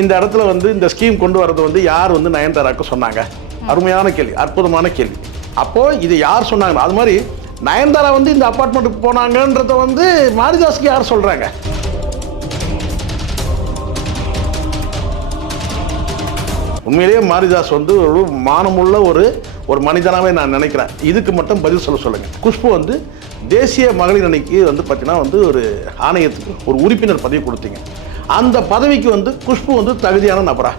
இந்த இடத்துல வந்து இந்த ஸ்கீம் கொண்டு வரது வந்து யார் வந்து நயன்தாராக்கு சொன்னாங்க? அருமையான கேள்வி, அற்புதமான கேள்வி. அப்போது இது யார் சொன்னாங்க? அது மாதிரி நயன்தாரா வந்து இந்த அப்பார்ட்மெண்ட்டுக்கு போனாங்கன்றத வந்து மாரிதாஸ்க்கு யார் சொல்கிறாங்க? உண்மையிலேயே மாரிதாஸ் வந்து ஒரு மானமுள்ள ஒரு மனிதனாகவே நான் நினைக்கிறேன். இதுக்கு மட்டும் பதில் சொல்லுங்கள். குஷ்பு வந்து தேசிய மகளிர் அணிக்கு வந்து பார்த்தீங்கன்னா வந்து ஒரு ஆணையத்துக்கு ஒரு உறுப்பினர் பதவி கொடுத்தீங்க. அந்த பதவிக்கு வந்து குஷ்பு வந்து தகுதியான நபரா?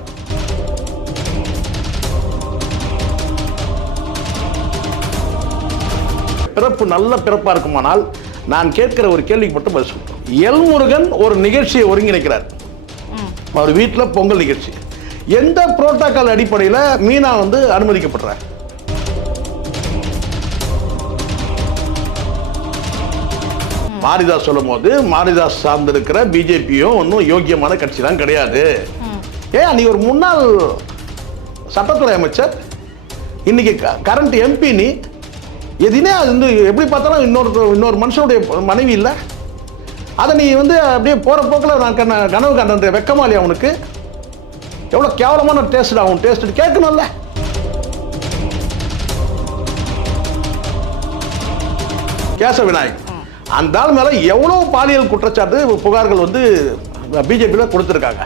பிறப்பு நல்ல பிறப்பாக இருக்குமானால் நான் கேட்கிற ஒரு கேள்விக்கு மட்டும் பதில் சொல்கிறேன். எல்முருகன் ஒரு நிகழ்ச்சியை ஒருங்கிணைக்கிறார். அவர் வீட்டில் பொங்கல் நிகழ்ச்சி. எந்த புரோட்டோகால் அடிப்படையில் மீனா வந்து அனுமதிக்கப்படுறார்? மாரிதாஸ் சொல்லும் போது மாரிதாஸ் சார்ந்திருக்கிற பிஜேபியும் ஒன்றும் யோக்கியமான கட்சிலாம் கிடையாது. நீ ஒரு முன்னாள் சட்டத்துறை அமைச்சர், இன்னைக்கு கரண்ட் எம்பி, நீ எதுனே அது வந்து எப்படி பார்த்தாலும் இன்னொரு மனுஷனுடைய மனைவி இல்லை. அதை நீ வந்து அப்படியே போகிற போக்கில் நான் கனவு கண்ட வெக்கமா இல்லையா? அவனுக்கு எவ்வளோ கேவலமான டேஸ்ட் ஆகும். டேஸ்ட் கேட்கணும்ல. கேசவ விநாயக் அந்த ஆள் மேலே எவ்வளோ பாலியல் குற்றச்சாட்டு புகார்கள் வந்து பிஜேபியில் கொடுத்துருக்காங்க.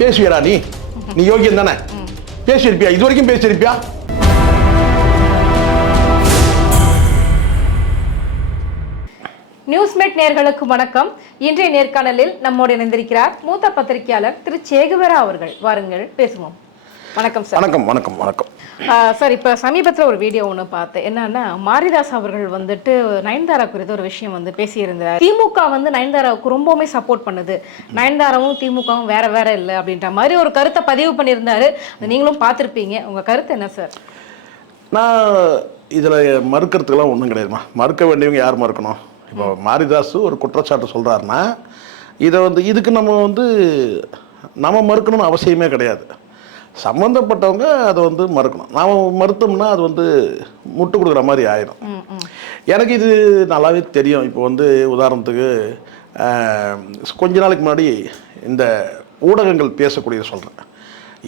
பேசுவியரா நீ? நீ யோகியம் தானே? பேசியிருப்பியா? இது வரைக்கும் பேசியிருப்பியா? நியூஸ்மேட் நேயர்களுக்கு வணக்கம். இன்றைய நேர்காணலில் நம்மோடு இணைந்திருக்கிறார் மூத்த பத்திரிகையாளர் திரு சேகுவரா அவர்கள். வாருங்கள் பேசுவோம். வணக்கம் சார். வணக்கம் வணக்கம் வணக்கம் சார். இப்போ சமீபத்தில் ஒரு வீடியோ ஒன்று பார்த்தேன். என்னன்னா, மாரிதாஸ் அவர்கள் வந்துட்டு நயன்தாரா குறித்த ஒரு விஷயம் வந்து பேசியிருந்தார். திமுக வந்து நயன்தாராவுக்கு ரொம்பவுமே சப்போர்ட் பண்ணுது, நயன்தாராவும் திமுகவும் வேற வேற இல்லை அப்படின்ற மாதிரி ஒரு கருத்தை பதிவு பண்ணியிருந்தாரு. நீங்களும் பார்த்துருப்பீங்க. உங்கள் கருத்து என்ன சார்? நான் இதில் மறுக்கிறதுக்கெல்லாம் ஒன்றும் கிடையாதுமா. மறுக்க வேண்டியவங்க யார் மறுக்கணும்? இப்போ மாரிதாஸ் ஒரு குற்றச்சாட்டு சொல்கிறாருன்னா இதை வந்து இதுக்கு நம்ம மறுக்கணும்னு அவசியமே கிடையாது. சம்மந்தப்பட்டவங்க அதை வந்து மறுக்கணும். நாம் மறுத்தோம்னா அது வந்து முட்டு கொடுக்குற மாதிரி ஆயிடும். எனக்கு இது நல்லாவே தெரியும். இப்போ வந்து உதாரணத்துக்கு கொஞ்ச நாளைக்கு முன்னாடி இந்த ஊடகங்கள் பேசக்கூடியதை சொல்கிறேன்.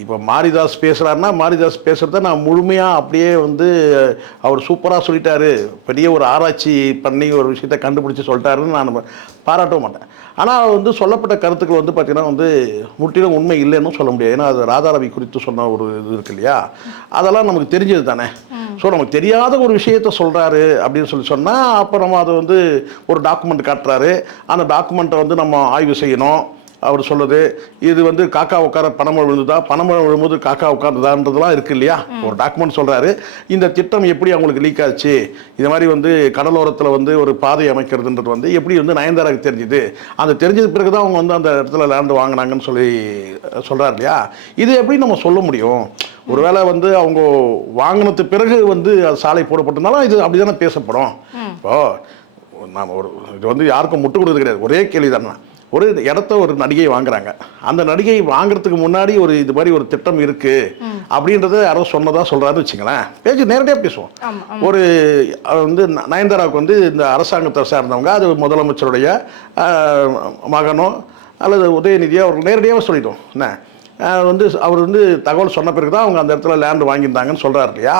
இப்போ மாரிதாஸ் பேசுகிறாருன்னா மாரிதாஸ் பேசுகிறத நான் முழுமையாக அப்படியே வந்து அவர் சூப்பராக சொல்லிட்டாரு, பெரிய ஒரு ஆராய்ச்சி பண்ணி ஒரு விஷயத்தை கண்டுபிடிச்சி சொல்லிட்டாருன்னு நான் பாராட்டவும் மாட்டேன். ஆனால் வந்து சொல்லப்பட்ட கருத்துக்கள் வந்து பார்த்திங்கன்னா வந்து முற்றிலும் உண்மை இல்லைன்னு சொல்ல முடியாது. ஏன்னா அது ராதாரவி குறித்து சொன்ன ஒரு இது இருக்கு இல்லையா, அதெல்லாம் நமக்கு தெரிஞ்சது தானே. ஸோ நமக்கு தெரியாத ஒரு விஷயத்த சொல்கிறாரு அப்படின்னு சொன்னால் அப்போ நம்ம அதை வந்து ஒரு டாக்குமெண்ட் காட்டுறாரு. அந்த டாக்குமெண்ட்டை வந்து நம்ம ஆய்வு செய்யணும். அவர் சொல்லுது இது வந்து காக்கா உட்கார பணமழை விழுந்துதா, பணமழை விழும்போது காக்கா உட்கார்ந்ததான்றதுலாம் இருக்குது இல்லையா. ஒரு டாக்குமெண்ட் சொல்கிறாரு. இந்த திட்டம் எப்படி அவங்களுக்கு லீக் ஆச்சு, இது மாதிரி வந்து கடலோரத்தில் வந்து ஒரு பாதை அமைக்கிறதுன்றது வந்து எப்படி வந்து நயன்தாராவுக்கு தெரிஞ்சுது, அந்த தெரிஞ்சது பிறகு தான் அவங்க வந்து அந்த இடத்துல லேண்டு வாங்கினாங்கன்னு சொல்கிறார் இல்லையா. இது எப்படி நம்ம சொல்ல முடியும்? ஒருவேளை வந்து அவங்க வாங்கினது பிறகு வந்து அது சாலை போடப்பட்டிருந்தாலும் இது அப்படி தானே பேசப்படும். இப்போது நாம் இது வந்து யாருக்கும் முட்டு கொடுக்குறது கிடையாது. ஒரே கேள்வி தானே. ஒரு இடத்த ஒரு நடிகை வாங்குறாங்க. அந்த நடிகை வாங்குறதுக்கு முன்னாடி ஒரு இது மாதிரி ஒரு திட்டம் இருக்கு அப்படின்றத யாரோ சொன்னதா சொல்றாருன்னு வச்சுங்களேன், பேச்சு நேரடியாக பேசுவோம். ஒரு வந்து நயன்தாராவுக்கு வந்து இந்த அரசாங்கத்தை சார்ந்தவங்க, அது முதலமைச்சருடைய மகனோ அல்லது உதயநிதியோ அவர்கள் நேரடியாக சொல்லிட்டோம். என்ன வந்து அவர் வந்து தகவல் சொன்ன பிறகு தான் அவங்க அந்த இடத்துல லேண்டு வாங்கியிருந்தாங்கன்னு சொல்றாரு இல்லையா.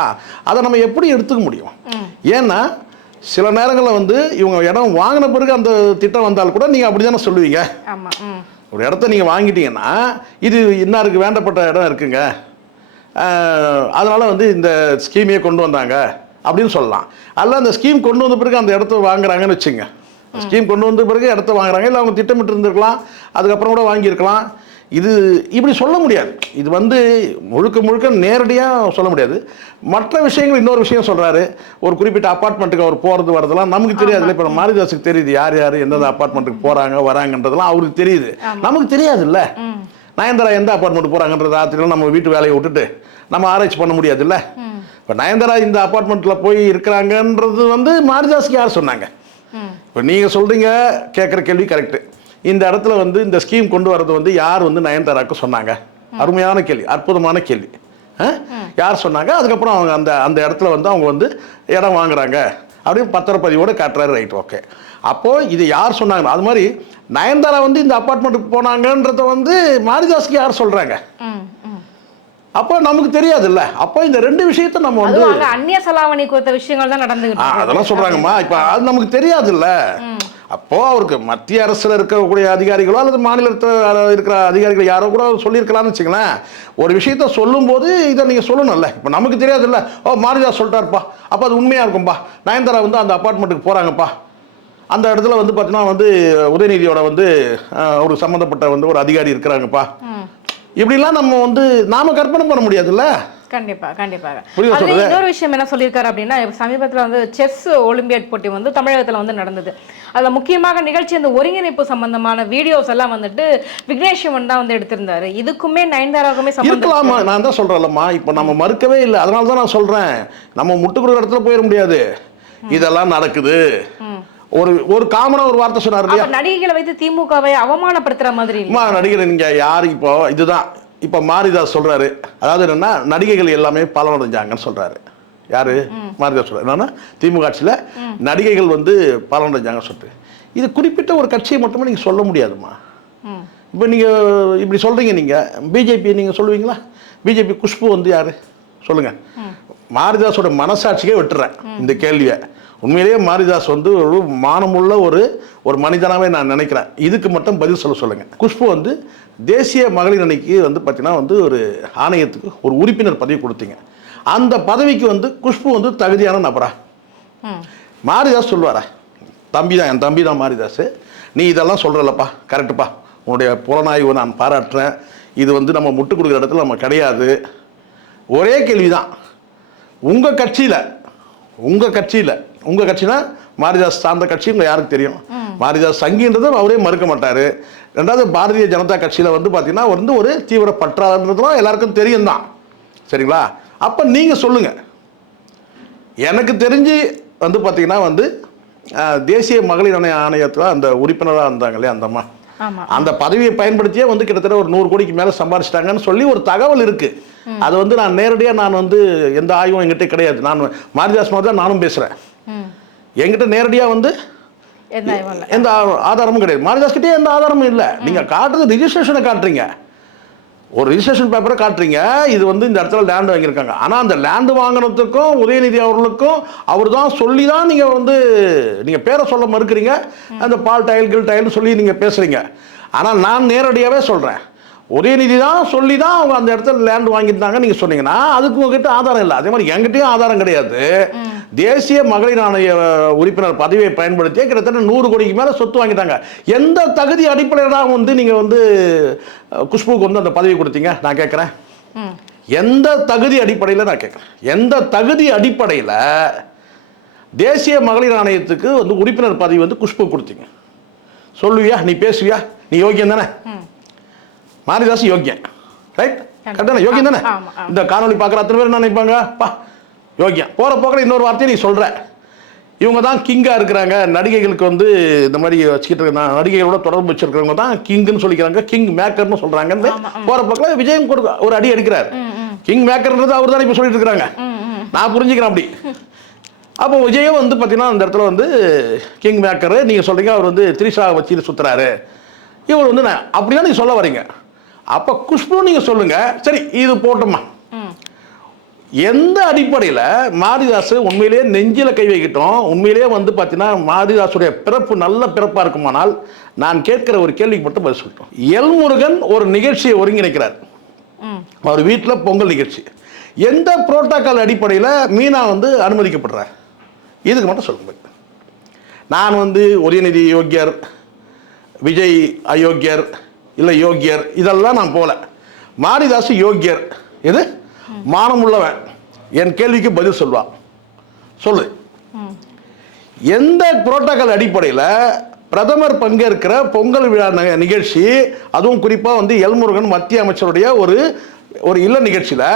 அதை நம்ம எப்படி எடுத்துக்க முடியும்? ஏன்னா சில நேரங்களில் வந்து இவங்க இடம் வாங்கின பிறகு அந்த திட்டம் வந்தால் கூட நீங்கள் அப்படி தானே சொல்லுவீங்க. ஒரு இடத்த நீங்கள் வாங்கிட்டீங்கன்னா இது இன்னாருக்கு வேண்டப்பட்ட இடம் இருக்குங்க, அதனால் வந்து இந்த ஸ்கீமையே கொண்டு வந்தாங்க அப்படின்னு சொல்லலாம். அல்ல அந்த ஸ்கீம் கொண்டு வந்த பிறகு அந்த இடத்த வாங்குறாங்கன்னு வச்சுங்க. ஸ்கீம் கொண்டு வந்த பிறகு இடத்த வாங்குறாங்க, இல்லை அவங்க திட்டமிட்டு இருந்திருக்கலாம், அதுக்கப்புறம் கூட வாங்கியிருக்கலாம். இது இப்படி சொல்ல முடியாது. இது வந்து முழுக்க நேரடியாக சொல்ல முடியாது. மற்ற விஷயங்கள் இன்னொரு விஷயம் சொல்கிறாரு. ஒரு குறிப்பிட்ட அப்பார்ட்மெண்ட்டுக்கு அவர் போகிறது வரதெல்லாம் நமக்கு தெரியாது. இப்போ மாரிதாஸுக்கு தெரியுது யார் எந்தெந்த அப்பார்ட்மெண்ட்டுக்கு போகிறாங்க வராங்கன்றதெல்லாம் அவருக்கு தெரியுது, நமக்கு தெரியாது இல்லை. நயன்தாரா எந்த அப்பார்ட்மெண்ட்டுக்கு போகிறாங்கன்றது ராத்திரிலாம் நம்ம வீட்டு வேலையை விட்டுட்டு நம்ம ஆராய்ச்சி பண்ண முடியாது இல்லை. இப்போ நயன்தாரா இந்த அப்பார்ட்மெண்ட்டில் போய் இருக்கிறாங்கன்றது வந்து மாரிதாஸுக்கு யார் சொன்னாங்க? இப்போ நீங்கள் சொல்கிறீங்க, கேட்குற கேள்வி கரெக்டு. இந்த இடத்துல வந்து இந்த ஸ்கீம் கொண்டு வரது வந்து யார் வந்து நயன்தாராக்கு சொன்னாங்க? அருமையான கேள்வி, அற்புதமான கேள்வி. யார் சொன்னாங்க? அதுக்கப்புறம் அவங்க அந்த இடத்துல வந்து அவங்க வந்து இடம் வாங்குறாங்க அப்படின்னு பத்திரப்பதிவோடு காட்டுறாரு. Right, okay. அப்போது இது யார் சொன்னாங்க? அது மாதிரி நயன்தாரா வந்து இந்த அப்பார்ட்மெண்ட்டுக்கு போனாங்கன்றத வந்து மாரிதாஸ்க்கு யார் சொல்கிறாங்க? அப்போ நமக்கு தெரியாதுல்ல. அப்போ இந்த ரெண்டு விஷயத்த நம்ம வந்து அந்நிய செலாவணி குறித்த விஷயங்கள் தான் நடந்துகிட்டு அதெல்லாம் சொல்கிறாங்கம்மா. இப்போ அது நமக்கு தெரியாதுல்ல. அப்போ அவருக்கு மத்திய அரசில் இருக்கக்கூடிய அதிகாரிகளோ அல்லது மாநிலத்தில் இருக்கிற அதிகாரிகள் யாரோ கூட சொல்லியிருக்கலாம்னு வச்சுங்களேன். ஒரு விஷயத்த சொல்லும்போது இதை நீங்கள் சொல்லணும்ல. இப்போ நமக்கு தெரியாதுல்ல. மாரிதாஸ் சொல்லிட்டாருப்பா, அப்போ அது உண்மையாக இருக்கும்பா. நயன்தாரா வந்து அந்த அப்பார்ட்மெண்ட்டுக்கு போகிறாங்கப்பா, அந்த இடத்துல வந்து பார்த்தீங்கன்னா வந்து உதயநிதியோட வந்து ஒரு சம்மந்தப்பட்ட வந்து ஒரு அதிகாரி இருக்கிறாங்கப்பா, இப்படிலாம் நம்ம வந்து நாம கற்பனை பண்ண முடியாதுல்ல. கண்டிப்பா கண்டிப்பாக. இன்னொரு விஷயம் என்ன சொல்லியிருக்காரு அப்படின்னா, சமீபத்தில் வந்து செஸ் ஒலிம்பியாட் போட்டி வந்து தமிழகத்தில் வந்து நடந்தது. அதுல முக்கியமாக நிகழ்ச்சி அந்த ஒருங்கிணைப்பு சம்பந்தமான வீடியோஸ் எல்லாம் வந்துட்டு விக்னேஷ் சிவன் தான் வந்து எடுத்திருந்தாரு. இதுக்குமே நயன்தாராவுக்குமே இருக்கலாமா? நான் தான் சொல்றேன்லம்மா, இப்போ நம்ம மறுக்கவே இல்லை. அதனால தான் நான் சொல்றேன், நம்ம முட்டுக்குற இடத்துல போயிட முடியாது. இதெல்லாம் நடக்குது. ஒரு காமனா ஒரு வார்த்தை சொன்னார் இல்லையா, நடிகைகளை வைத்து திமுகவை அவமானப்படுத்துற மாதிரி. நடிகர் நீங்க யாரு? இப்போ இதுதான் இப்போ மாரிதாஸ் சொல்றாரு. அதாவது என்னன்னா, நடிகைகள் எல்லாமே பலனடைஞ்சாங்கன்னு சொல்றாரு. யாரு? மாரிதாஸ் சொல்றாரு. என்னன்னா, திமுக ஆட்சியில் நடிகைகள் வந்து பலனடைஞ்சாங்கன்னு சொல்லிட்டு, இது குறிப்பிட்ட ஒரு கட்சியை மட்டுமே நீங்க சொல்ல முடியாதுமா. இப்போ நீங்க இப்படி சொல்றீங்க. நீங்க பிஜேபி நீங்க சொல்லுவீங்களா? பிஜேபி குஷ்பு வந்து யாரு சொல்லுங்க. மாரிதாஸோட மனசாட்சிக்கே விட்டுறேன் இந்த கேள்வியை. உண்மையிலேயே மாரிதாஸ் வந்து ஒரு மானமுள்ள ஒரு மனிதனாகவே நான் நினைக்கிறேன். இதுக்கு மட்டும் பதில் சொல்லுங்க. குஷ்பு வந்து தேசிய மகளிர் அணிக்கு வந்து பார்த்தீங்கன்னா வந்து ஒரு ஆணையத்துக்கு ஒரு உறுப்பினர் பதவி கொடுத்தீங்க. அந்த பதவிக்கு வந்து குஷ்பு வந்து தகுதியான நபரா? மாரிதாஸ் சொல்லுவாரா? தம்பி தான், என் தம்பி தான் மாரிதாஸ், நீ இதெல்லாம் சொல்கிறல்லப்பா, கரெக்டுப்பா, உன்னுடைய புலனாய்வு நான் பாராட்டுறேன், இது வந்து நம்ம முட்டு கொடுக்குற இடத்துல நம்ம கிடையாது. ஒரே கேள்வி தான், உங்கள் கட்சினா மாரிதாஸ் சார்ந்த கட்சி உங்க யாருக்கு தெரியும்? மாரிதாஸ் சங்கின்றதை அவரே மறுக்க மாட்டார். ரெண்டாவது பாரதிய ஜனதா கட்சியில் வந்து பார்த்தீங்கன்னா வந்து ஒரு தீவிர பற்றாளன்றதுலாம் எல்லாருக்கும் தெரியும் தான். சரிங்களா? அப்போ நீங்கள் சொல்லுங்கள். எனக்கு தெரிஞ்சு வந்து பார்த்தீங்கன்னா வந்து தேசிய மகளிர் ஆணையத்தில் அந்த உறுப்பினராக இருந்தாங்க இல்லையா அந்த அம்மா, அந்த பதவியை பயன்படுத்தியே வந்து கிட்டத்தட்ட ஒரு 100 கோடிக்கு மேலே சம்பாரிச்சிட்டாங்கன்னு சொல்லி ஒரு தகவல் இருக்கு. அது வந்து நான் நேரடியாக நான் வந்து எந்த ஆய்வும் என்கிட்ட கிடையாது. நான் மாரிதாஸ் மாதிரி தான் நானும் பேசுகிறேன். என்கிட்ட நேரடியாக வந்து எந்த ஆதாரமும் கிடையாது. மாரிதாஸ் கிட்டே எந்த ஆதாரமும் இல்லை. நீங்கள் காட்டுறது ரிஜிஸ்ட்ரேஷனை காட்டுறீங்க, ஒரு ரிஜிஸ்ட்ரேஷன் பேப்பரை காட்டுறீங்க, இது வந்து இந்த இடத்துல லேண்ட் வாங்கியிருக்காங்க. ஆனால் அந்த லேண்டு வாங்கினதுக்கும் உதயநிதி அவர்களுக்கும் அவர் தான் சொல்லி தான் நீங்கள் வந்து நீங்கள் பேரை சொல்ல மறுக்கிறீங்க. அந்த பால் டைல்னு சொல்லி நீங்கள் பேசுகிறீங்க. ஆனால் நான் நேரடியாகவே சொல்கிறேன், உதயநிதி தான் சொல்லி தான் அவங்க அந்த இடத்துல லேண்ட் வாங்கிட்டாங்க நீங்கள் சொன்னீங்கன்னா அதுக்கு உங்ககிட்ட ஆதாரம் இல்லை. அதே மாதிரி என்கிட்டயும் ஆதாரம் கிடையாது. தேசிய மகளிர் ஆணைய உறுப்பினர் பதவியை பயன்படுத்தி கிட்டத்தட்ட 100 கோடிக்கு மேலே சொத்து வாங்கிட்டாங்க. எந்த தகுதி அடிப்படையில் தான் வந்து நீங்கள் வந்து குஷ்புக்கு வந்து அந்த பதவி கொடுத்தீங்க? நான் கேட்குறேன், எந்த தகுதி அடிப்படையில் நான் கேட்குறேன், எந்த தகுதி அடிப்படையில் தேசிய மகளிர் ஆணையத்துக்கு வந்து உறுப்பினர் பதவி வந்து குஷ்பு கொடுத்தீங்க? சொல்லுவியா? நீ பேசுவியா? நீ யோகியம் தானே? மாரிதாஸ் யோகியம், ரைட்? கரெக்டான யோகியம் தானே? இந்த காணொலி பார்க்குற அத்தனை பேர் என்ன நினைப்பாங்க? பா யோகியம். போகிற போக்கில் இன்னொரு வார்த்தையை நீ சொல்கிற, இவங்க தான் கிங்காக இருக்கிறாங்க, நடிகைகளுக்கு வந்து இந்த மாதிரி வச்சுக்கிட்டு இருக்க நடிகைகளோட தொடர்பு வச்சிருக்கிறவங்க தான் கிங்குன்னு சொல்லிக்கிறாங்க, கிங் மேக்கர்னு சொல்கிறாங்கன்னு போகிற போக்கில் விஜயம் ஒரு அடி அடிக்கிறார். கிங் மேக்கர்ன்றது அவர் தானே இப்போ சொல்லிட்டு இருக்கிறாங்க. நான் புரிஞ்சுக்கிறேன் அப்படி. அப்போ விஜயும் வந்து பார்த்தீங்கன்னா அந்த இடத்துல வந்து கிங் மேக்கரு நீங்கள் சொல்கிறீங்க, அவர் வந்து திரிஷா வச்சு சுற்றுறாரு, இவர் வந்து நான் அப்படி தான் நீங்கள் சொல்ல வரீங்க. அப்போ குஷ்பு நீங்கள் சொல்லுங்கள். சரி, இது போட்டோமா, எந்த அடிப்படையில் மாரிதாஸ் உண்மையிலேயே நெஞ்சில் கை வைக்கிட்டோம், உண்மையிலேயே வந்து பார்த்தீங்கன்னா மாரிதாஸுடைய பிறப்பு நல்ல பிறப்பாக இருக்குமானால் நான் கேட்குற ஒரு கேள்விக்கு மட்டும் பதில் சொல்லிட்டோம். எல்முருகன் ஒரு நிகழ்ச்சியை ஒருங்கிணைக்கிறார், அவர் வீட்டில் பொங்கல் நிகழ்ச்சி. எந்த புரோட்டோக்கால் அடிப்படையில் மீனா வந்து அனுமதிக்கப்படுறார்? இதுக்கு மட்டும் சொல்லுங்க. நான் வந்து உதயநிதி யோக்கியர், விஜய் அயோக்கியர், இல்லை யோக்கியர், இதெல்லாம் நான் போல. மாரிதாஸ் யோக்கியர், எது மானம் உள்ளவன், என் கேள்விக்கு பதில் சொல்வான். சொல்லு, எந்த புரோட்டோக்கால் அடிப்படையில் பிரதமர் பங்கேற்கிற பொங்கல் விழா நிகழ்ச்சி, அதுவும் குறிப்பாக வந்து எல்முருகன் மத்திய அமைச்சருடைய ஒரு இல்ல நிகழ்ச்சியில்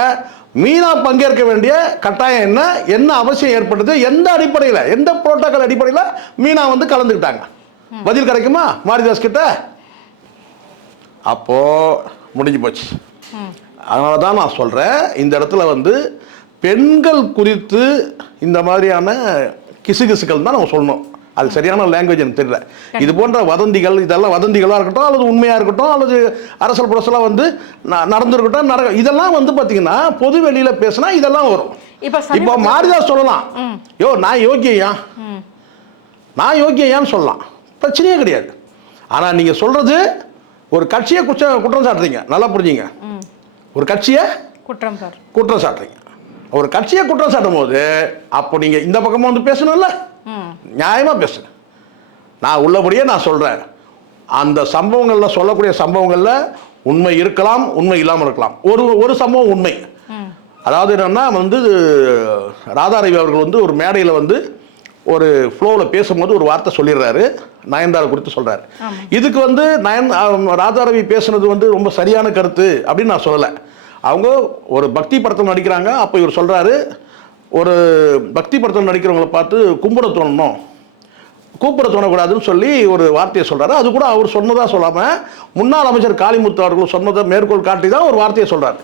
மீனா பங்கேற்க வேண்டிய கட்டாயம் என்ன, என்ன அவசியம் ஏற்பட்டது, எந்த அடிப்படையில், எந்த புரோட்டோக்கால் அடிப்படையில் மீனா வந்து கலந்துக்கிட்டாங்க? பதில் கிடைக்குமா மாரிதாஸ் கிட்ட? அப்போ முடிஞ்சு போச்சு. அதனால தான் நான் சொல்கிறேன், இந்த இடத்துல வந்து பெண்கள் குறித்து இந்த மாதிரியான கிசுகிசுக்கள் தான் நம்ம சொல்லணும். அது சரியான லாங்குவேஜ் எனக்கு தெரியல. இது போன்ற வதந்திகள், இதெல்லாம் வதந்திகளாக இருக்கட்டும் அல்லது உண்மையாக இருக்கட்டும் அல்லது அரசல் புரசலாக வந்து நடந்திருக்கட்டும், இதெல்லாம் வந்து பார்த்தீங்கன்னா பொது வெளியில் பேசினா இதெல்லாம் வரும். இப்போ மாரிதாஸ் சொல்லலாம், யோ நான் யோக்கியான்னு சொல்லலாம், பிரச்சனையே கிடையாது. ஆனால் நீங்கள் சொல்றது ஒரு கட்சியை குற்றம் சாட்டுறீங்க. நல்லா புரிஞ்சுங்க, ஒரு கட்சியை குற்றம் சாட்டுறீங்க. ஒரு கட்சியை குற்றம் சாட்டும் போது அப்போ நீங்கள் இந்த பக்கமாக வந்து பேசணும்ல, நியாயமாக பேசுங்க. நான் உள்ளபடியே நான் சொல்கிறேன், அந்த சம்பவங்களில் சொல்லக்கூடிய சம்பவங்களில் உண்மை இருக்கலாம், உண்மை இல்லாமல் இருக்கலாம். ஒரு சம்பவம் உண்மை. அதாவது என்னன்னா வந்து ராதாரவி அவர்கள் வந்து ஒரு மேடையில் வந்து ஒரு ஃப்ளோவில் பேசும்போது ஒரு வார்த்தை சொல்லிடுறாரு, நயன்தாரா குறித்து சொல்கிறாரு. இதுக்கு வந்து ராதாரவி பேசுனது வந்து ரொம்ப சரியான கருத்து அப்படின்னு நான் சொல்லலை. அவங்க ஒரு பக்தி படத்தில் நடிக்கிறாங்க. அப்போ இவர் சொல்கிறாரு, ஒரு பக்தி படத்தில் நடிக்கிறவங்களை பார்த்து கூப்பிட தோணக்கூடாதுன்னு சொல்லி ஒரு வார்த்தையை சொல்கிறாரு. அது கூட அவர் சொன்னதாக சொல்லாமல் முன்னாள் அமைச்சர் காளிமுத்து அவர்கள் சொன்னதை மேற்கோள் காட்டி தான் ஒரு வார்த்தையை சொல்கிறார்.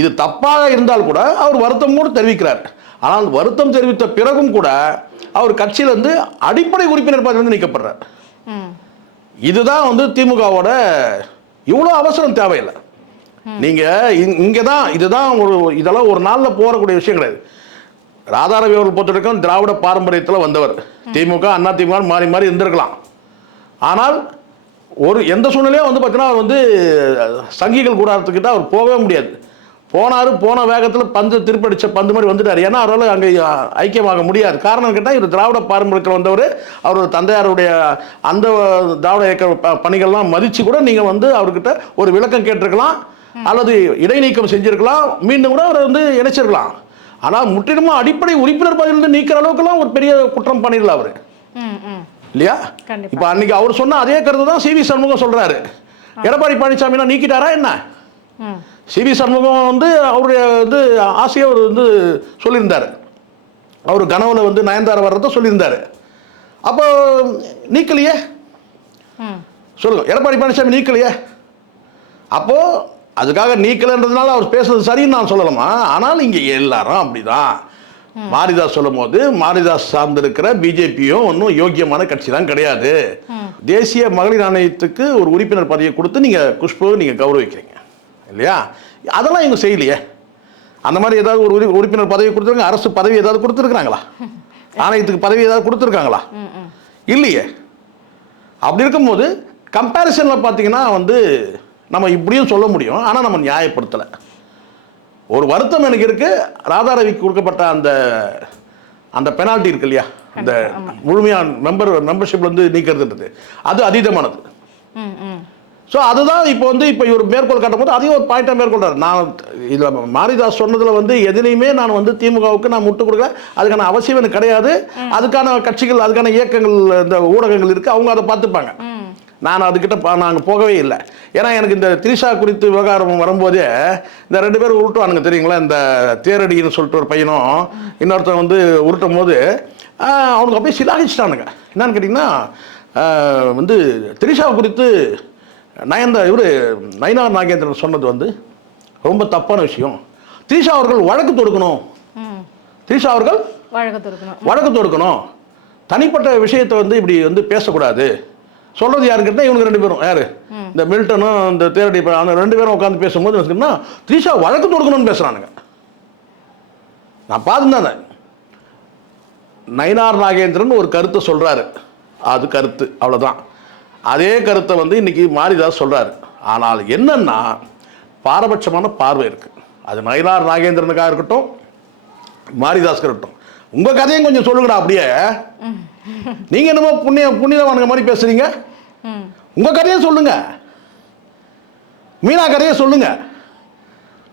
இது தப்பாக இருந்தால் கூட அவர் வருத்தம் கூட தெரிவிக்கிறார். ஆனால் வருத்தம் தெரிவித்த பிறகும் கூட அவர் கட்சியிலிருந்து அடிப்படை உறுப்பினர் பதவியிலிருந்து நீக்கப்படுறார். இதுதான் வந்து திமுகவோட இவ்வளோ அவசரம் தேவையில்லை. நீங்கள் இதெல்லாம் ஒரு நாளில் போகக்கூடிய விஷயம் கிடையாது. ராதாரவி அவர்கள் பொறுத்தவரைக்கும் திராவிட பாரம்பரியத்தில் வந்தவர். திமுக அண்ணா திமுக மாறி மாறி இருந்திருக்கலாம். ஆனால் எந்த சூழ்நிலையும் வந்து பார்த்தீங்கன்னா அவர் வந்து சங்கிகள் கூடாரத்துக்கிட்ட அவர் போகவே முடியாது. போன வேகத்தில் திருப்படிச்ச பந்து மாதிரி வந்துட்டார். ஏன்னா அவரால் அங்கே ஐக்கியமாக முடியாது. காரணம் கேட்டால் இவர் திராவிட பாரம்பரியத்தில் வந்தவர். அவரோட தந்தையாருடைய அந்த திராவிட இயக்க பணிகள்லாம் மதித்து கூட நீங்கள் வந்து அவர்கிட்ட ஒரு விளக்கம் கேட்டிருக்கலாம் அல்லது இடைநீக்கம் செஞ்சிருக்கலாம், மீண்டும் கூட அவரை வந்து இணைச்சிருக்கலாம். ஆனால் முற்றிலுமா அடிப்படை உறுப்பினர் பதவியிலிருந்து நீக்கிற அளவுக்குலாம் ஒரு பெரிய குற்றம் பண்ணிடல அவர், இல்லையா? இப்போ அன்னைக்கு அவர் சொன்ன அதே கருத்து தான் சிவி சண்முகம் சொல்றாரு. எடப்பாடி பழனிசாமி நீக்கிட்டாரா என்ன? சிவி சண்முகம் வந்து அவருடைய வந்து ஆசையை அவர் வந்து சொல்லியிருந்தார். அவர் கனவுல வந்து நயன்தாரா வர்றத சொல்லியிருந்தார். அப்போ நீக்கலையே, சொல்லுங்க, எடப்பாடி பழனிசாமி நீக்கலையே. அப்போ அதுக்காக நீக்கலைன்றதுனால அவர் பேசுறது சரின்னு நான் சொல்லலாமா? ஆனால் இங்கே எல்லாரும் அப்படிதான். மாரிதாஸ் சொல்லும் போது மாரிதாஸ் சார்ந்திருக்கிற பிஜேபியும் ஒன்றும் யோக்கியமான கட்சி தான் கிடையாது. தேசிய மகளிர் ஆணையத்துக்கு ஒரு உறுப்பினர் பதவியை கொடுத்து நீங்கள் குஷ்புவை நீங்கள் கௌரவிக்கிறீங்க இல்லையா? அதெல்லாம் இவங்க செய்யலையே. அந்த மாதிரி ஏதாவது ஒரு உறுப்பினர் பதவி கொடுத்துருக்காங்க? அரசு பதவி ஏதாவது கொடுத்துருக்குறாங்களா? ஆணையத்துக்கு பதவி ஏதாவது கொடுத்துருக்காங்களா? இல்லையே. அப்படி இருக்கும்போது கம்பேரிசனில் பார்த்தீங்கன்னா வந்து நம்ம இப்படியும் சொல்ல முடியும். ஆனால் நம்ம நியாயப்படுத்தலை. ஒரு வருத்தம் எனக்கு இருக்கு, ராதாரவிக்கு கொடுக்கப்பட்ட அந்த பெனால்ட்டி இருக்கு இல்லையா, அந்த முழுமையான மெம்பர்ஷிப்ல இருந்து நீக்கிறதுன்றது அது அதீதமானது. ஸோ அதுதான் இப்போ இவர் மேற்கோள் காட்டும் போது அதையும் ஒரு பாயிண்டாக மேற்கொள்றாரு. நான் இதில் மாரிதாஸ் சொன்னதில் வந்து எதுலையுமே நான் வந்து திமுகவுக்கு நான் முட்டு கொடுக்கல, அதுக்கான அவசியம் எனக்கு கிடையாது. அதுக்கான கட்சிகள், அதுக்கான இயக்கங்கள், இந்த ஊடகங்கள் இருக்குது, அவங்க அதை பார்த்துப்பாங்க. நான் அதுக்கிட்ட நாங்கள் போகவே இல்லை. ஏன்னா எனக்கு இந்த திரிஷா குறித்து விவகாரம் வரும்போதே இந்த 2 பேர் உருட்டுவானுங்க தெரியுங்களா. இந்த தேரடின்னு சொல்லிட்டு ஒரு பையனும் இன்னொருத்தன் வந்து உருட்டும் போது அவனுக்கு அப்படியே சிலாகிச்சிட்டானுங்க. என்னன்னு கேட்டிங்கன்னா வந்து திரிஷா குறித்து நயினார் நாகேந்திரன் சொன்னது வந்து ரொம்ப தப்பான விஷயம். திரிஷா அவர்கள் வழக்கு தொடுக்கணும், வழக்கு தொடுக்கணும், தனிப்பட்ட விஷயத்தை வந்து இப்படி வந்து பேசக்கூடாது. சொல்றது யாருன்னு கேட்டால் இவங்க 2 பேரும், யாரு, இந்த மில்டனும் இந்த தேரடி, அந்த 2 பேரும் உட்காந்து பேசும்போது திரிஷா வழக்கு தொடுக்கணும்னு பேசுறானுங்க. நான் பார்த்துதான் நயினார் நாகேந்திரன் ஒரு கருத்தை சொல்றாரு, அது கருத்து அவ்வளவுதான். அதே கருத்தை வந்து இன்னைக்கு மாரிதாஸ் சொல்றாரு. ஆனால் என்னன்னா பாரபட்சமான பார்வை இருக்கு. அது நயினார் நாகேந்திரனுக்காக இருக்கட்டும், மாரிதாஸ்க்கு இருக்கட்டும். உங்க கதையும் கொஞ்சம் சொல்லுங்கடா. அப்படியே நீங்க என்னமோ புண்ணியவானுங்க மாதிரி பேசுறீங்க. உங்க கதையை சொல்லுங்க, மீனா கதையை சொல்லுங்க.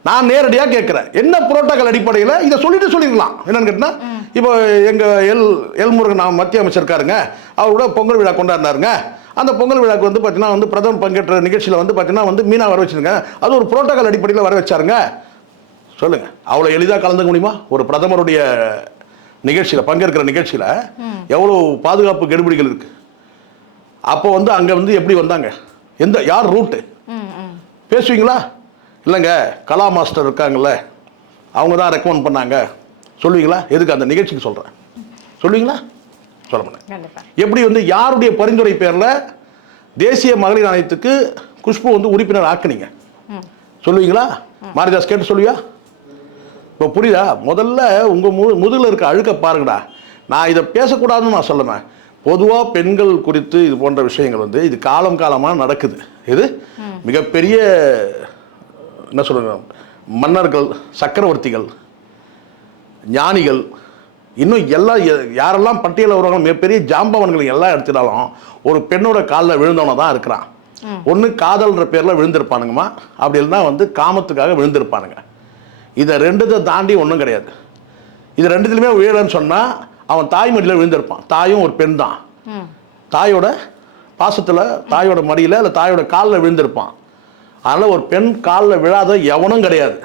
நான் நேரடியாக கேட்கிறேன், என்ன புரோட்டோகால் அடிப்படையில் இதை சொல்லிருக்கலாம். என்னன்னு கேட்டா, இப்போ எங்க எல்முருகன் மத்திய அமைச்சர் இருக்காருங்க, அவரோட பொங்கல் விழா கொண்டாடினாருங்க. அந்த பொங்கல் விழாக்கு வந்து பார்த்தீங்கன்னா வந்து பிரதமர் பங்கேற்ற நிகழ்ச்சியில் வந்து பார்த்தீங்கன்னா வந்து மீனா வர வச்சுருங்க, அது ஒரு புரோட்டோகால் அடிப்படையில் வர வச்சாருங்க. சொல்லுங்க, அவ்வளோ எளிதாக கலந்துக்க முடியுமா? ஒரு பிரதமருடைய நிகழ்ச்சியில் பங்கேற்கிற நிகழ்ச்சியில் எவ்வளோ பாதுகாப்பு கெடுபிடிகள் இருக்கு. அப்போ வந்து அங்கே வந்து எப்படி வந்தாங்க, யார் ரூட்டு பேசுவீங்களா? இல்லைங்க, கலா மாஸ்டர் இருக்காங்கல்ல, அவங்க தான் ரெக்கமெண்ட் பண்ணாங்க சொல்லுவீங்களா? எதுக்கு அந்த நிகழ்ச்சிக்கு சொல்கிறேன், சொல்லுவீங்களா? சொல்ல மாட்டேன். எப்படி வந்து யாருடைய பரிந்துரை பேரில் தேசிய மகளிர் ஆணையத்துக்கு குஷ்பு வந்து உறுப்பினர் ஆக்குனீங்க சொல்லுவீங்களா? மாரிதாஸ் கேட்டு சொல்லுவியா? இப்போ புரியுதா? முதல்ல உங்கள் முதுகில் இருக்க அழுக்க பாருங்கடா. நான் இதை பேசக்கூடாதுன்னு நான் சொல்லுவேன். பொதுவாக பெண்கள் குறித்து இது போன்ற விஷயங்கள் வந்து இது காலம் காலமாக நடக்குது. இது மிகப்பெரிய என்ன சொல்லுங்க, மன்னர்கள், சக்கரவர்த்திகள், ஞானிகள், இன்னும் எல்லாம் யாரெல்லாம் பட்டியலில் வருவாங்க மிகப்பெரிய ஜாம்பவன்கள் எல்லாம் எடுத்துட்டாலும் ஒரு பெண்ணோட காலில் விழுந்தவன தான் இருக்கிறான். ஒன்று காதல்ன்ற பேரில் விழுந்திருப்பானுங்கம்மா, அப்படி இல்லைன்னா வந்து காமத்துக்காக விழுந்திருப்பானுங்க. இதை ரெண்டுத்தை தாண்டி ஒன்றும் கிடையாது. இது ரெண்டுத்துலையுமே விழலன்னு சொன்னால் அவன் தாய்மடியில் விழுந்திருப்பான். தாயும் ஒரு பெண் தான். தாயோட பாசத்தில், தாயோட மடியில் இல்லை தாயோட காலில் விழுந்திருப்பான். அதனால் ஒரு பெண் காலில் விழாத எவனும் கிடையாது.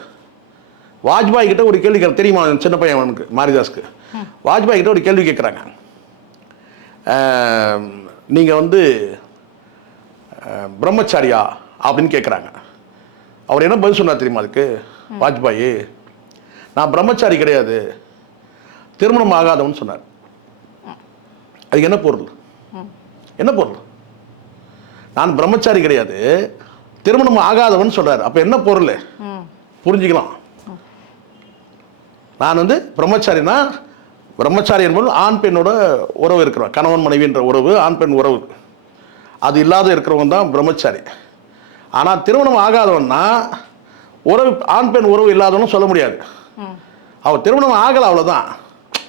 வாஜ்பாய் கிட்ட ஒரு கேள்வி தெரியுமா? சின்ன பையன் அவனுக்கு, மாரிதாஸ்க்கு வாஜ்பாய் கிட்ட ஒரு கேள்வி கேட்குறாங்க. நீங்கள் வந்து பிரம்மச்சாரியா அப்படின்னு கேட்குறாங்க. அவர் என்ன பதில் சொன்னார் தெரியுமா அதுக்கு? வாஜ்பாய், நான் பிரம்மச்சாரி கிடையாது, திருமணம் ஆகாதவன்னு சொன்னார். அதுக்கு என்ன பொருள்? என்ன பொருள்? நான் பிரம்மச்சாரி கிடையாது, திருமணம் ஆகாதவன் சொல்றாரு. அப்ப என்ன பொருள் புரிஞ்சுக்கலாம். நான் வந்து பிரம்மச்சாரினா, பிரம்மச்சாரி என்பது ஆண் பெண்ணோட உறவு இருக்கிறோம், கணவன் மனைவின்ற உறவு, ஆண் பெண் உறவு, அது இல்லாத இருக்கிறவங்க தான் பிரம்மச்சாரி. ஆனால் திருமணம் ஆகாதவன்னா உறவு, ஆண் பெண் உறவு இல்லாதவனும் சொல்ல முடியாது. அவன் திருமணம் ஆகலை, அவ்வளோதான்.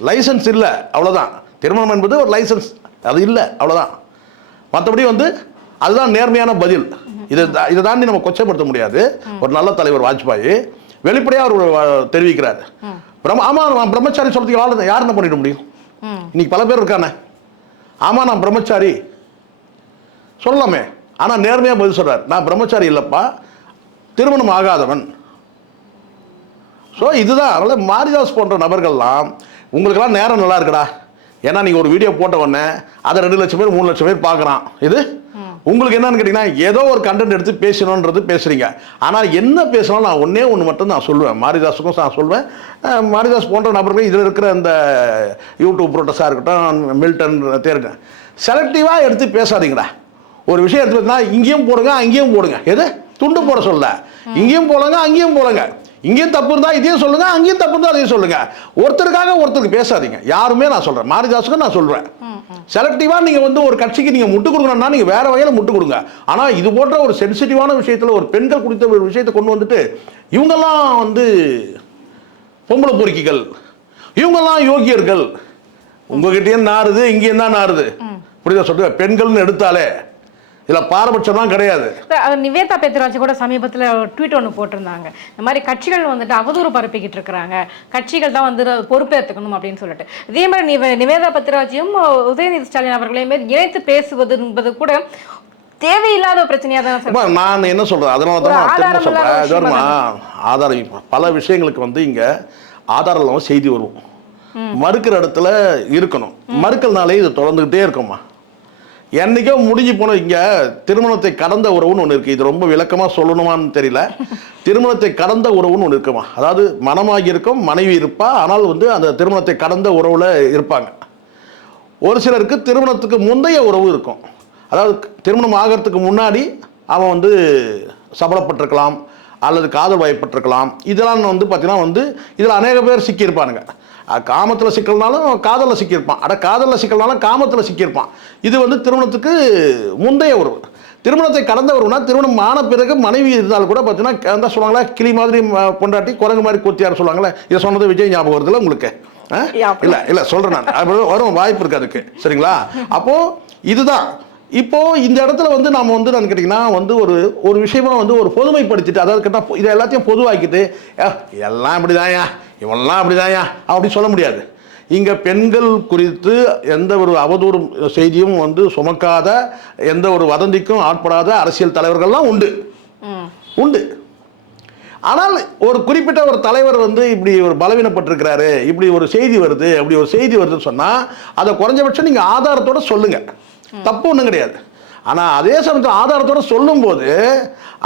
லைசன்ஸ் இல்லை, அவ்வளோதான். திருமணம் என்பது ஒரு லைசன்ஸ், அது இல்லை, அவ்வளோதான். மற்றபடி வந்து அதுதான் நேர்மையான பதில். இதை தாண்டி நம்ம கொச்சைப்படுத்த முடியாது. ஒரு நல்ல தலைவர் வாஜ்பாய் வெளிப்படையாக அவர் தெரிவிக்கிறார். ஆமாம் நான் பிரம்மச்சாரி சொல்றதுக்கு யார் என்ன பண்ணிட முடியும்? இன்னைக்கு பல பேர் இருக்கானே, ஆமாம் நான் பிரம்மச்சாரி சொல்லலாமே, ஆனால் நேர்மையாக பதில் சொல்றார், நான் பிரம்மச்சாரி இல்லைப்பா, திருமணம் ஆகாதவன். ஸோ இதுதான். அதனால் மாரிதாஸ் போன்ற நபர்கள்லாம் உங்களுக்கெல்லாம் நேரம் நல்லா இருக்குடா. ஏன்னா நீங்கள் ஒரு வீடியோ போட்ட உடனே அதை 2 லட்சம் பேர் 3 லட்சம் பேர் பார்க்குறான். இது உங்களுக்கு என்னன்னு கேட்டிங்கன்னா ஏதோ ஒரு கண்டென்ட் எடுத்து பேசணுன்றது பேசுகிறீங்க. ஆனால் என்ன பேசணும், நான் ஒன்று மட்டும் நான் சொல்லுவேன், மாரிதாஸுக்கும் நான் சொல்லுவேன், மாரிதாஸ் போன்ற நபர்கள் இதில் இருக்கிற இந்த யூடியூப் ப்ரோட்டஸாக இருக்கட்டும், மில்டன் தேர்க செலக்டிவாக எடுத்து பேசாதீங்கடா. ஒரு விஷயம் எடுத்து பார்த்தீங்கன்னா இங்கேயும் போடுங்க அங்கேயும் போடுங்க. எது துண்டு போட சொல்ல, இங்கேயும் போடுங்க அங்கேயும் போடுங்க. இங்கேயும் தப்பு இருந்தால் இதையும் சொல்லுங்க, அங்கேயும் தப்பு இருந்தால் அதையும் சொல்லுங்க. ஒருத்தருக்காக ஒருத்தருக்கு பேசாதீங்க. யாருமே நான் சொல்கிறேன், மாரிதாஸுக்கும் நான் சொல்கிறேன், செலக்டிவாக நீங்கள் வந்து ஒரு கட்சிக்கு நீங்கள் முட்டு கொடுக்கணும்னா நீங்கள் வேற வகையில் முட்டு கொடுங்க. ஆனால் இது போன்ற ஒரு சென்சிட்டிவான விஷயத்தில் ஒரு பெண்கள் குறித்த ஒரு விஷயத்தை கொண்டு வந்துட்டு இவங்கெல்லாம் வந்து பொம்பளை பொறுக்கிகள், இவங்கெல்லாம் யோகியர்கள், உங்ககிட்டயும் நாறுது இங்கேயும் தான் நாறுது. புரியுதா சொல்லுங்க? பெண்கள்னு எடுத்தாலே இதில் பாரபட்சம்லாம் கிடையாது. நிவேதா பெத்ராஜ் கூட சமீபத்தில் ட்வீட் ஒன்று போட்டிருந்தாங்க, இந்த மாதிரி கட்சிகள் வந்துட்டு அவதூறு பரப்பிக்கிட்டு இருக்கிறாங்க, கட்சிகள் தான் வந்து பொறுப்பேற்றுக்கணும் அப்படின்னு சொல்லிட்டு. இதே மாதிரி நிவேதா பெத்ராஜையும் உதயநிதி ஸ்டாலின் அவர்களையுமே இணைத்து பேசுவது என்பது கூட தேவையில்லாத பிரச்சனையாக தான். நான் என்ன சொல்றேன், அதனால தான் சொல்றேன், ஆதாரம் பல விஷயங்களுக்கு வந்து இங்க ஆதாரம் இல்லாமல் செய்தி வரும், மறுக்கிற இடத்துல இருக்கணும். மறுக்கல்னாலே இது தொடர்ந்துகிட்டே இருக்குமா. என்னைக்கோ முடிஞ்சு போன இங்கே திருமணத்தை கடந்த உறவுன்னு ஒன்று இருக்குது. இது ரொம்ப விளக்கமாக சொல்லணுமான்னு தெரியல. திருமணத்தை கடந்த உறவுன்னு ஒன்று இருக்குமா, அதாவது மனமாகி இருக்கும், மனைவி இருப்பா, ஆனால் வந்து அந்த திருமணத்தை கடந்த உறவில் இருப்பாங்க. ஒரு சிலருக்கு திருமணத்துக்கு முந்தைய உறவு இருக்கும், அதாவது திருமணம் ஆகிறதுக்கு முன்னாடி அவன் வந்து சபலப்பட்டிருக்கலாம் அல்லது காதல் வயப்பட்டிருக்கலாம். இதெல்லாம் வந்து பார்த்தீங்கன்னா வந்து இதில் அநேக பேர் சிக்கியிருப்பானுங்க. காமத்தில் சிக்கல்னாலும் காதலில் சிக்கியிருப்பான், காதலில் சிக்கல்னாலும் காமத்தில் சிக்கியிருப்பான். இது வந்து திருமணத்துக்கு முந்தைய உறவு. திருமணத்தை கடந்த உறவுனா திருமணம் ஆன பிறகு மனைவி இருந்தாலும் கூட பார்த்தீங்கன்னா என்ன சொல்லுவாங்களா, கிளி மாதிரி பொண்டாட்டி குரங்கு மாதிரி கூத்தியார் சொல்லுவாங்களே. இதை சொன்னது விஜய் ஞாபகம் வருதுல்ல உங்களுக்கு? இல்லை சொல்கிறேன் நான், வரும் வாய்ப்பு இருக்குது அதுக்கு. சரிங்களா? அப்போது இதுதான் இப்போ இந்த இடத்துல வந்து நாம வந்து நான் கேட்டிங்கன்னா வந்து ஒரு விஷயமா வந்து ஒரு பொதுமைப்படுத்திட்டு, அதாவது கேட்டால் இதை எல்லாத்தையும் பொதுவாக்கிட்டு எல்லாம் இப்படிதாயா இவெல்லாம் அப்படிதாயா அப்படி சொல்ல முடியாது. இங்கே பெண்கள் குறித்து எந்த ஒரு அவதூறு செய்தியும் வந்து சுமக்காத, எந்த ஒரு வதந்திக்கும் ஆட்படாத அரசியல் தலைவர்கள்லாம் உண்டு. ஆனால் ஒரு குறிப்பிட்ட ஒரு தலைவர் வந்து இப்படி ஒரு பலவீனப்பட்டிருக்கிறாரு, இப்படி ஒரு செய்தி வருது, அப்படி ஒரு செய்தி வருதுன்னு சொன்னால் அதை குறைஞ்சபட்சம் நீங்கள் ஆதாரத்தோடு சொல்லுங்கள், தப்பு ஒன்றும் கிடையாது. ஆனால் அதே சமயத்தில் ஆதாரத்தோடு சொல்லும்போது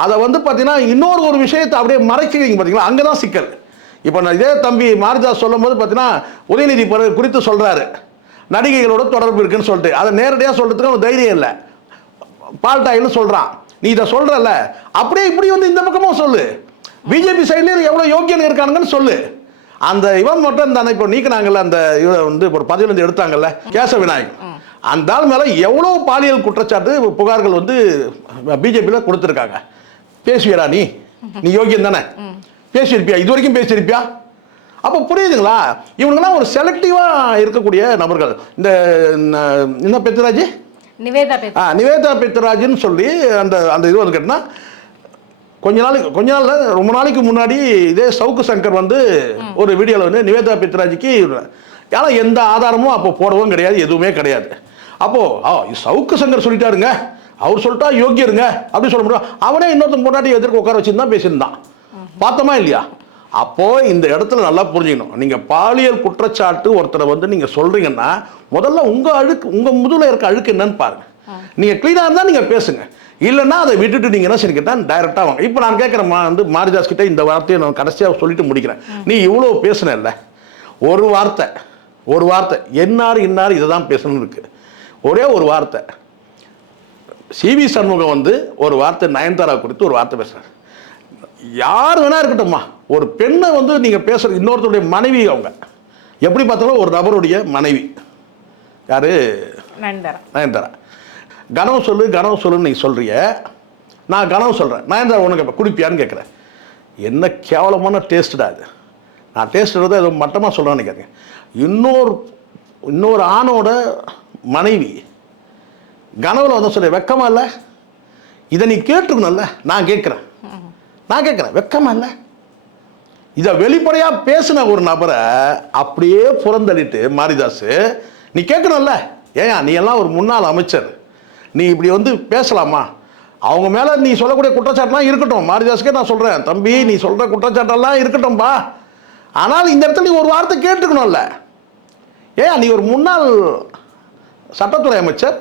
அதை வந்து பார்த்தீங்கன்னா இன்னொரு விஷயத்தை அப்படியே மறைக்கிறீங்க பார்த்தீங்களா, அங்கே தான் சிக்கல். இப்போ நான் இதே தம்பி மாரிதாஸ் சொல்லும் போது பார்த்தீங்கன்னா உதயநிதி குறித்து சொல்கிறாரு, நடிகைகளோட தொடர்பு இருக்குன்னு சொல்லிட்டு அதை நேரடியாக சொல்கிறதுக்கு அவன் தைரியம் இல்லை. பால்டாயில்னு சொல்கிறான். நீ இதை சொல்கிறல்ல, அப்படியே இப்படி வந்து இந்த பக்கமும் சொல்லு. பிஜேபி சைட்லேயும் எவ்வளோ யோக்கியன் இருக்கானுங்கன்னு சொல்லு. அந்த இவன் மட்டும் தானே இப்போ நீக்கினாங்கல்ல, அந்த இவன் வந்து ஒரு பதவியிலேருந்து எடுத்தாங்கல்ல, கேசவ விநாயக், அந்த ஆள் மேலே எவ்வளோ பாலியல் குற்றச்சாட்டு புகார்கள் வந்து பிஜேபியில் கொடுத்துருக்காங்க. பேசுவியடா நீ? நீ யோகியம் தானே? பேசியிருப்பியா? இது வரைக்கும் பேசியிருப்பியா? அப்போ புரியுதுங்களா? இவங்கெல்லாம் ஒரு செலக்டிவாக இருக்கக்கூடிய நபர்கள். இந்த என்ன பெத்ராஜ், நிவேதா பெத்ராஜ்னு சொல்லி அந்த அந்த இது வந்து கேட்டால் கொஞ்ச நாள் ரொம்ப நாளைக்கு முன்னாடி இதே சவுக்கு சங்கர் வந்து ஒரு வீடியோவில் வந்து நிவேதா பெத்ராஜிக்கு ஏன்னா எந்த ஆதாரமும் அப்போ போடவும் கிடையாது, எதுவுமே கிடையாது. அப்போது சவுக்கு சங்கர் சொல்லிட்டாருங்க, அவர் சொல்லிட்டா யோகியருங்க அப்படின்னு சொல்ல முடியும். அவனே இன்னொருத்தன் பொண்டாட்டி எதிர்க்க உட்கார வச்சுருந்தான் பேசியிருந்தான். பார்த்தோமா இல்லையா? அப்போது இந்த இடத்துல நல்லா புரிஞ்சுக்கணும். நீங்கள் பாலியல் குற்றச்சாட்டு ஒருத்தரை வந்து நீங்கள் சொல்கிறீங்கன்னா முதல்ல உங்கள் அழுக்கு, உங்கள் முதுகில் இருக்க அழுக்கு என்னன்னு பாருங்கள். நீங்கள் க்ளீனாக இருந்தால் நீங்கள் பேசுங்க, இல்லைன்னா அதை விட்டுட்டு நீங்கள் என்ன சரி கேட்டால் டைரெக்டாக வாங்க. இப்போ நான் கேட்குறேன் வந்து மாரிதாஸ் கிட்டே இந்த வார்த்தையை நான் கடைசியாக சொல்லிட்டு முடிக்கிறேன். நீ இவ்வளோ பேசுன இல்லை, ஒரு வார்த்தை இன்னார் இதை தான் பேசணும்னு இருக்குது. ஒரே ஒரு வார்த்தை சிவி சண்முகம் வந்து ஒரு வார்த்தை நயன்தாரா குறித்து ஒரு வார்த்தை பேசுகிறார். யார் வேணா இருக்கட்டும்மா, ஒரு பெண்ணை வந்து நீங்கள் பேசுகிற இன்னொருத்தருடைய மனைவி, அவங்க எப்படி பார்த்தாலும் ஒரு நபருடைய மனைவி யார்? நயன்தாரா. கனவு சொல்லுன்னு நீங்கள் சொல்கிறீங்க, நான் கனவு சொல்கிறேன். நயன்தாரா ஒன்று கேட்பேன், குடிப்பியான்னு கேட்குறேன். என்ன கேவலமான டேஸ்ட்டுடா அது. நான் டேஸ்ட்டு ஏதோ மட்டமாக சொல்கிறேன்னு நினைக்கிறேன். இன்னொரு ஆணோட மனைவி கனவுல வந்து சொல்ல வெக்கமா இல்லை? இதை நீ கேட்டுக்கணும்ல. நான் கேட்குறேன் வெக்கமா இல்லை? இதை வெளிப்படையாக பேசின ஒரு நபரை அப்படியே புறந்தளிட்டு மாரிதாஸ் நீ கேட்கணும்ல. ஏன் நீ எல்லாம் ஒரு முன்னாள் அமைச்சர், நீ இப்படி வந்து பேசலாமா? அவங்க மேலே நீ சொல்லக்கூடிய குற்றச்சாட்டுலாம் இருக்கட்டும், மாரிதாஸுக்கே நான் சொல்கிறேன், தம்பி நீ சொல்கிற குற்றச்சாட்டெல்லாம் இருக்கட்டும்பா, ஆனால் இந்த இடத்துல நீ ஒரு வார்த்தை கேட்டுக்கணும்ல. ஏன் நீ ஒரு முன்னாள் சட்டத்துறை அமைச்சர்,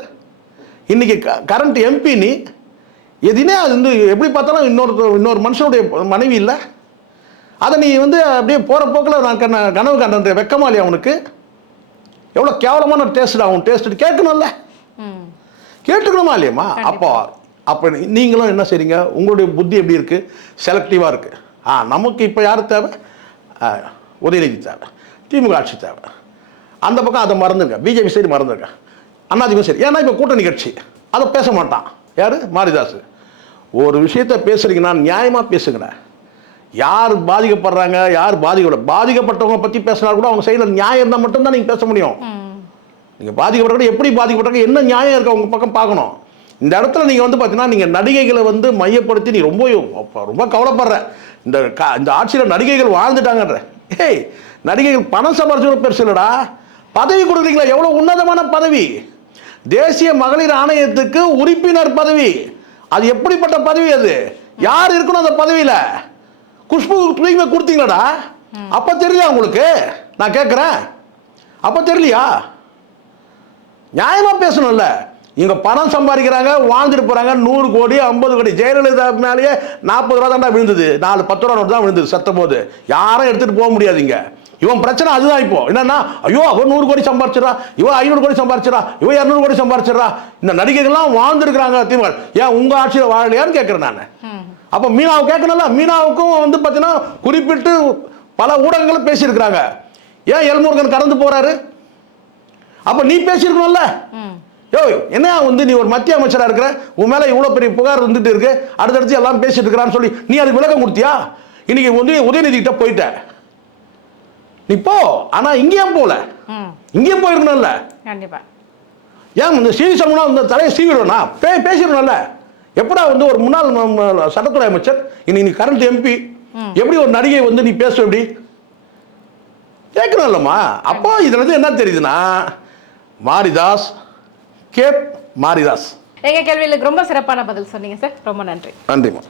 இன்னைக்கு கரண்ட் எம்பி, நீ எதுனே அது வந்து எப்படி பார்த்தாலும் இன்னொரு மனுஷனுடைய மனைவி இல்லை. அதை நீ வந்து அப்படியே போகிற போக்கில் நான் கனவு கண்ட வெக்கமா இல்லையா உனக்கு? எவ்வளோ கேவலமான டேஸ்ட் ஆகும். டேஸ்ட் கேட்கணும்ல, கேட்டுக்கணுமா இல்லையம்மா? அப்போ நீங்களும் என்ன செய்றீங்க? உங்களுடைய புத்தி எப்படி இருக்குது? செலக்டிவாக இருக்குது. நமக்கு இப்போ யார் தேவை? உதயநிதி தேவை, திமுக ஆட்சி தேவை. அந்த பக்கம் அதை மறந்துருங்க, பிஜேபி சைடு மறந்துருங்க, அதிமுக சரி. ஏன்னா இப்போ கூட்டணி கட்சி அதை பேச மாட்டான். யார்? மாரிதாஸ். ஒரு விஷயத்தை பேசுறீங்கன்னா நியாயமாக பேசுங்க. யார் பாதிக்கப்படுறாங்க, யார் பாதிக்கப்பட்டவங்க பற்றி பேசினா கூட அவங்க சைடில் நியாயம் இருந்தால் மட்டும்தான் நீங்கள் பேச முடியும். நீங்கள் பாதிக்கப்பட்ட எப்படி பாதிக்கப்பட்டாங்க, என்ன நியாயம் இருக்கு அவங்க பக்கம் பார்க்கணும். இந்த இடத்துல நீங்கள் வந்து பார்த்தீங்கன்னா நீங்கள் நடிகைகளை வந்து மையப்படுத்தி நீ ரொம்ப கவலைப்படுற. இந்த ஆட்சியில் நடிகைகள் வாழ்ந்துட்டாங்கன்ற. ஏய், நடிகைகள் பணம் சம்பாரிச்சு பெருசு இல்லைடா, பதவி கொடுக்குறீங்களா? எவ்வளோ உன்னதமான பதவி! தேசிய மகளிர் ஆணையத்துக்கு உறுப்பினர் பதவி. அது எப்படிப்பட்ட பதவி? அது யார் இருக்கணும் அந்த பதவியில்? குஷ்பு தூய்மை கொடுத்தீங்களாடா? அப்போ தெரியலையா உங்களுக்கு? நான் கேட்குறேன், அப்போ தெரியலையா? நியாயமாக பேசணும்ல. இவங்க பணம் சம்பாதிக்கிறாங்க, வாழ்ந்துட்டு போகிறாங்க. 100 கோடி 50 கோடி. ஜெயலலிதா மேலேயே 40 ரூபா தான்டா விழுந்தது, 10 ரூபா நோட்டு தான் விழுந்தது சத்த போது. யாரும் எடுத்துகிட்டு போக முடியாதுங்க. இவன் பிரச்சனை அதுதான். இப்போ என்னன்னா, ஐயோ அவன் 100 கோடி சம்பாரிச்சிடா, இவன் 500 கோடி சம்பாரிச்சிடா, இவன் 200 கோடி சம்பாரிச்சிடா. இந்த நடிகைகள்லாம் வாழ்ந்துருக்கிறாங்க திமுக, ஏன் உங்கள் ஆட்சியில் வாழலையான்னு கேட்குறேன் நான். அப்போ மீனாவை கேட்கணும்ல. மீனாவுக்கும் வந்து பார்த்தீங்கன்னா குறிப்பிட்டு பல ஊடகங்களும் பேசியிருக்கிறாங்க. ஏன் எல்முருகன் கடந்து போறாரு? அப்போ நீ பேசியிருக்கணும்ல. யோ என்ன வந்து நீ ஒரு மத்திய அமைச்சராக இருக்கிற, உன் மேலே இவ்வளோ பெரிய புகார் வந்துட்டு இருக்கு, அடுத்தடுத்து எல்லாம் பேசிட்டு இருக்கிறான்னு சொல்லி நீ அதுக்கு விளக்கம் கொடுத்தியா? இன்னைக்கு வந்து உதயநிதி கிட்ட போயிட்ட நீ போ. ஆனால் இங்கேயும் போல, இங்கேயும் போயிருக்கணும்ல. ஏன் இந்த சிவி சண்முகம் இந்த தலையை சீவிடணும்னா பேசிடணும்ல. எப்படா வந்து ஒரு முன்னாள் சட்டத்துறை அமைச்சர், இன்னைக்கு கரண்ட் எம்பி, எப்படி ஒரு நடிகை வந்து நீ பேச எப்படி கேட்கணும் இல்லம்மா? அப்போ இதுல இருந்து என்ன தெரியுதுன்னா, மாரிதாஸ் மாரிதாஸ். எங்க கேள்விகளுக்கு ரொம்ப சிறப்பான பதில் சொன்னீங்க சார், ரொம்ப நன்றி. நன்றிம்மா.